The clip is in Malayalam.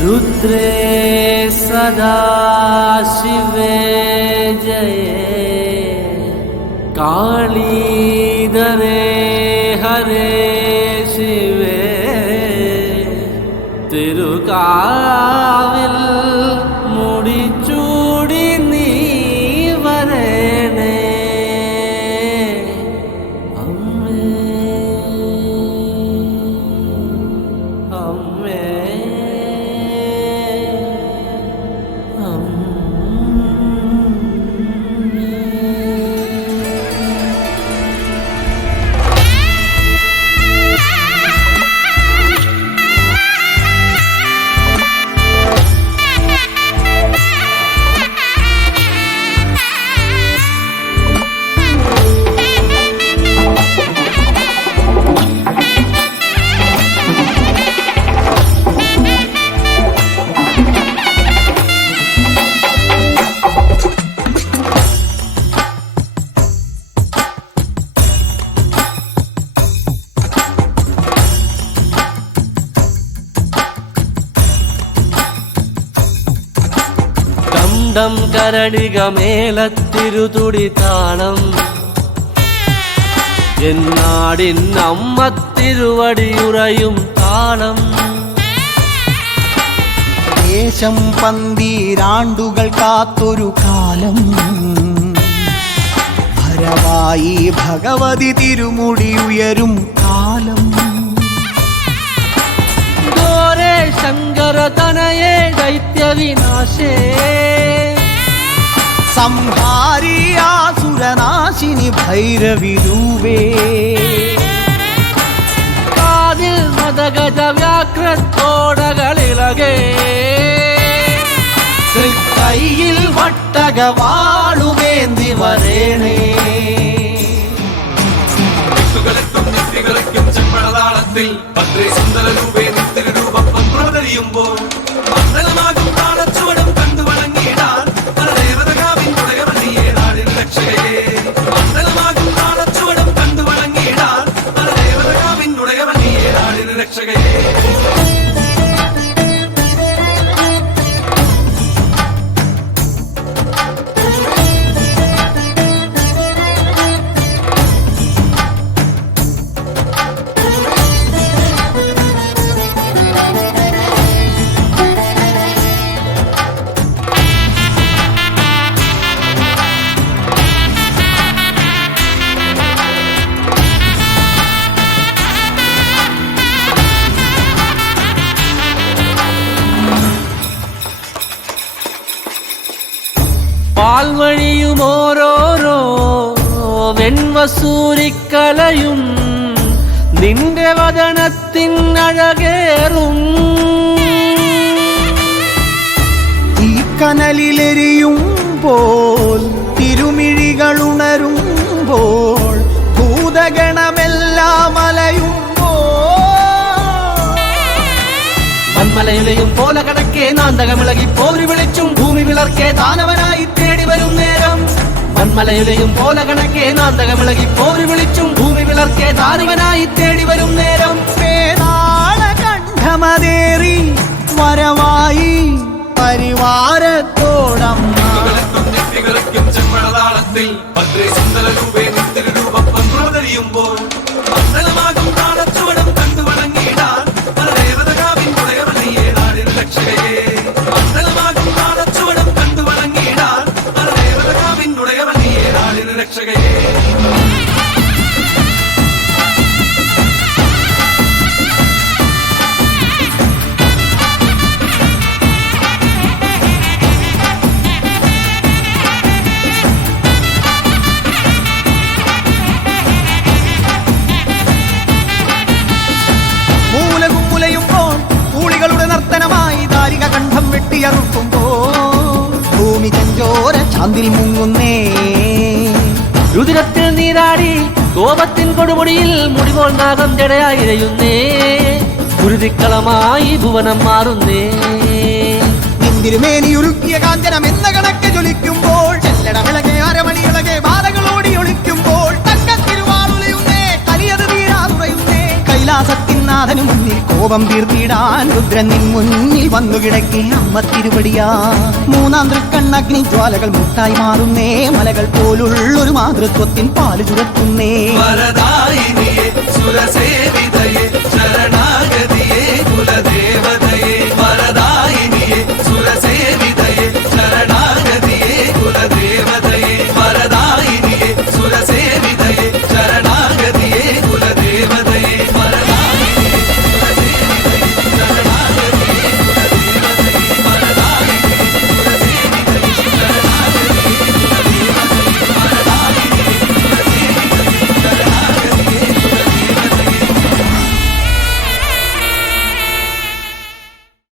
रुद्रे सदा शिवे जये कालीधरे हरे शिवे തിരുകാവിൽ മുടിച്ചൂടി നീ വരണേ അമ്മേ അമ്മേ ം കരടികമേളത്തിരുതുടി താളം എന്നാടിൻ അമ്മ തിരുവടിയുറയും താളം ദേശം പന്തീരാണ്ടുകൾ കാത്തൊരു കാലം ഭരവായി ഭഗവതി തിരുമുടി ഉയരും കാലം ദോരേ ശങ്കര തനയേ ദൈത്യവിനാശേ സംഹാരിയാസുരനാശിനി ഭൈരവിരൂപേ കാതിൽ മദഗജ വ്യാഘ്രത്തോടകളിലകേ തൃക്കൈയിൽ വട്ടകവാളുമേന്തി വരേണേ ചെമ്പഴതാളത്തിൽ ഭദ്രേ സുന്ദര രൂപേ നിത്യരൂപം പ്രവതരിയുമ്പോൾ മണ്ഡലമാകും താളച്ചുവടും കണ്ടു വണങ്ങിയിടാൻ പരദേവതകാവിൻ ഉടയവല്ലിയേ നാടിൻ രക്ഷകയേ മണ്ഡലമാകും താളച്ചുവടും കണ്ടു വണങ്ങിയിടാൻ പരദേവതകാവിൻ ഉടയവല്ലിയേ നാടിൻ രക്ഷകയേ പാൽവഴിയും ഓരോരോ വെൺവസൂരിക്കലയും നിന്റെ വദനത്തിൻ അഴകേറും ഈ കനലിലെരിയുമ്പോൾ തിരുമിഴികളുണരുമ്പോൾ ഭൂതഗണമെല്ലാം വന്മലയുലയും പോലെ കടക്കേ നാന്തകമിളകി പോരി വിളിച്ചും ഭൂമി വിളർക്കേ ദാനവനായി തേടി വരും നേരം വന്മലയുലയും പോലെ കടക്കേ നാന്തകമിളകി പോരി വിളിച്ചും ഭൂമി വിളർക്കേ ദാനവനായി തേടി വരും നേരം കണ്ഠമതേറി വരവായി പരിവാരത്തോടമ്മ ചെമ്പഴതാളത്തിൽ ഭദ്രേ സുന്ദര രൂപേ നിത്യരൂപം പ്രവതരിയുമ്പോൾ മണ്ഡലമാകും താളച്ചുവടും കണ്ടു വണങ്ങിയിടാൻ പരദേവതകാവിൻ ഉടയവല്ലിയേ നാടിൻ രക്ഷകയേ മണ്ഡലമാകും താളച്ചുവടും കണ്ടു വണങ്ങിയിടാൻ പരദേവതകാവിൻ ഉടയവല്ലിയേ നാടിൻ രക്ഷകയേ ഭൂമി ചഞ്ചോര ചാന്തിൽ മുങ്ങുന്നേ രുതിരത്തിൽ നീരാടി കോപത്തിൻ കൊടുമുടിയിൽ മുടിപോൽ നാഗം ജടയായി ഇഴയുന്നേ. കുരുതിക്കളമായി ഭുവനം മാറുന്നേ. തിരുമേനി ഉരുക്കിയ കാഞ്ചനം എന്ന കണക്ക് ജ്വലിക്കുമ്പോൾ ചെല്ലടമിളകെ അരമണിയിളകെ ബാധകളോടി ഒളിക്കുമ്പോൾ തക്കത്തിരുവാളുലയുന്നേ കലിയത് തീരാതുറയുന്നേ. കൈലാസത്തിൻ നാഥനു മുന്നിൽ കോപം തീർത്തിടാൻ രുദ്രൻ നിൻ മുന്നിൽ വന്നു കിടക്കെ അമ്മ തിരുവടിയാ. മൂന്നാം തൃക്കണ്ണഗ്നി ജ്വാലകൾ മുട്ടായി മാറുന്നേ. മലകൾ പോലുള്ളൊരു മാതൃത്വത്തിൻ പാല് ചുരത്തുന്നേ. വരദായിനിയെ സുരസേവിത